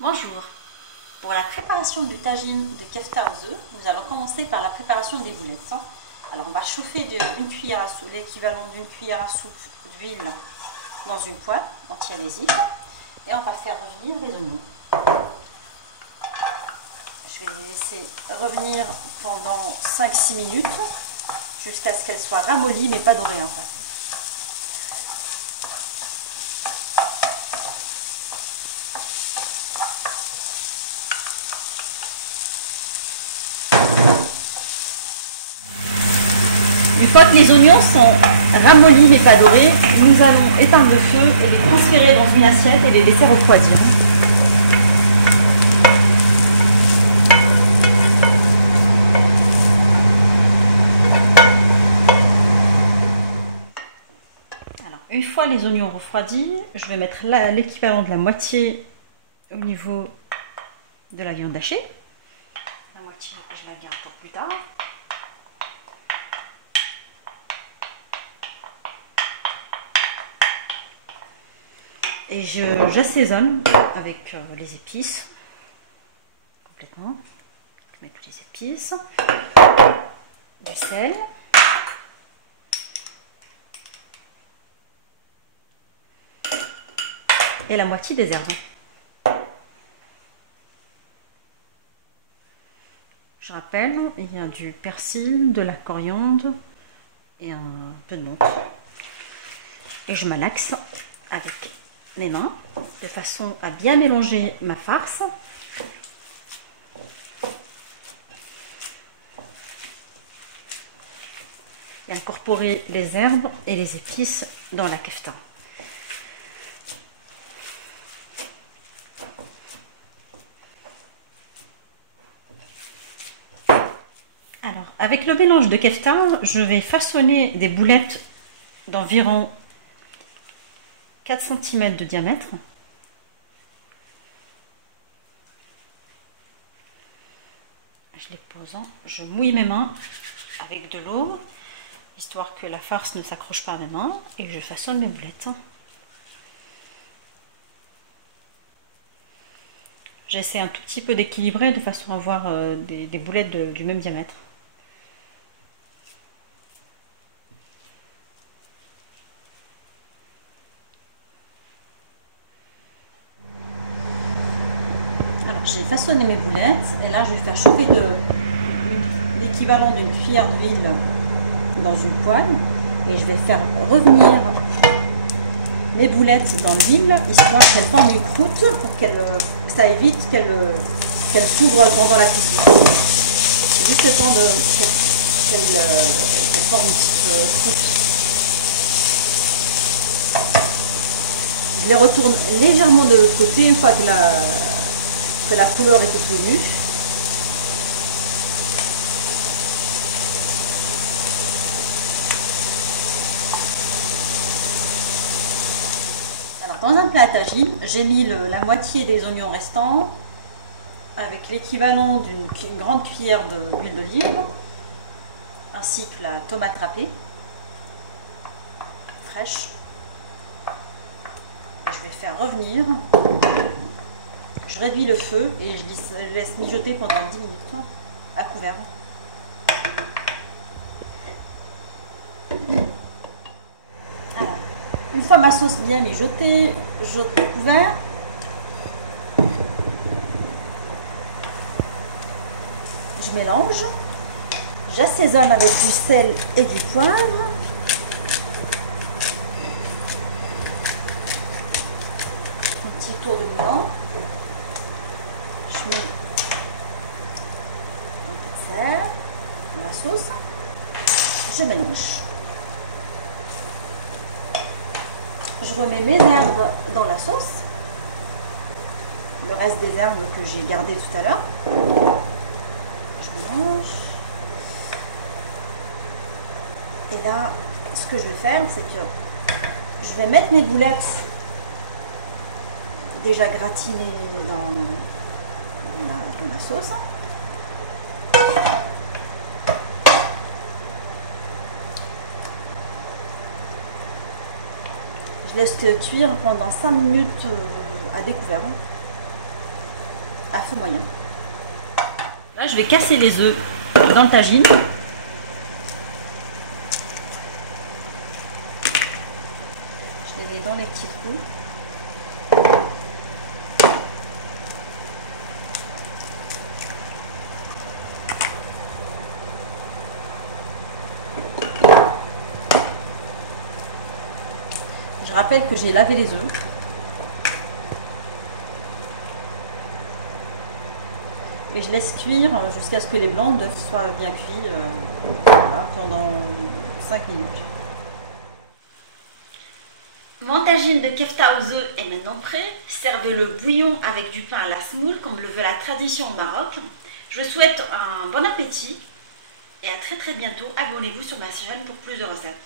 Bonjour. Pour la préparation du tagine de kefta aux œufs, nous allons commencer par la préparation des boulettes. Alors on va chauffer l'équivalent d'une cuillère à soupe d'huile dans une poêle anti-adhésive et on va faire revenir les oignons. Je vais les laisser revenir pendant 5-6 minutes jusqu'à ce qu'elles soient ramollies mais pas dorées en fait. Une fois que les oignons sont ramollis mais pas dorés, nous allons éteindre le feu et les transférer dans une assiette et les laisser refroidir. Alors, une fois les oignons refroidis, je vais mettre l'équivalent de la moitié au niveau de la viande hachée. La moitié, je la garde pour plus tard. Et j'assaisonne avec les épices, complètement. Je mets toutes les épices, du sel, et la moitié des herbes. Je rappelle, il y a du persil, de la coriandre et un peu de menthe. Et je malaxe avec mes mains de façon à bien mélanger ma farce. Et incorporer les herbes et les épices dans la kefta. Alors, avec le mélange de kefta, je vais façonner des boulettes d'environ 4 cm de diamètre. Je les pose, je mouille mes mains avec de l'eau, histoire que la farce ne s'accroche pas à mes mains, et je façonne mes boulettes. J'essaie un tout petit peu d'équilibrer de façon à avoir des boulettes du même diamètre. J'ai façonné mes boulettes et là je vais faire chauffer l'équivalent d'une cuillère d'huile dans une poêle et je vais faire revenir mes boulettes dans l'huile histoire qu'elles forment une croûte pour que ça évite qu'elles s'ouvrent pendant la cuisson. Juste le temps qu'elles forment une petite croûte. Je les retourne légèrement de l'autre côté une fois que la couleur est obtenue. Alors dans un plat à tagine, j'ai mis la moitié des oignons restants avec l'équivalent d'une grande cuillère d'huile d'olive ainsi que la tomate râpée fraîche. Et je vais faire revenir. Je réduis le feu et je laisse mijoter pendant 10 minutes à couvert. Alors, une fois ma sauce bien mijotée, j'ôte le couvert. Je mélange. J'assaisonne avec du sel et du poivre. Un petit tour de piment. La sauce, je mélange. Je remets mes herbes dans la sauce, le reste des herbes que j'ai gardé tout à l'heure. Je mélange. Et là, ce que je vais faire, c'est que je vais mettre mes boulettes déjà gratinées dans la sauce. Je laisse cuire pendant 5 minutes à découvert. à feu moyen. Là, je vais casser les œufs dans le tagine. Je les mets dans les petits trous. Je rappelle que j'ai lavé les œufs. Et je laisse cuire jusqu'à ce que les blancs d'œufs soient bien cuits voilà, pendant 5 minutes. Mon tagine de kefta aux œufs est maintenant prêt. Servez-le bouillon avec du pain à la semoule comme le veut la tradition au Maroc. Je vous souhaite un bon appétit et à très bientôt. Abonnez-vous sur ma chaîne pour plus de recettes.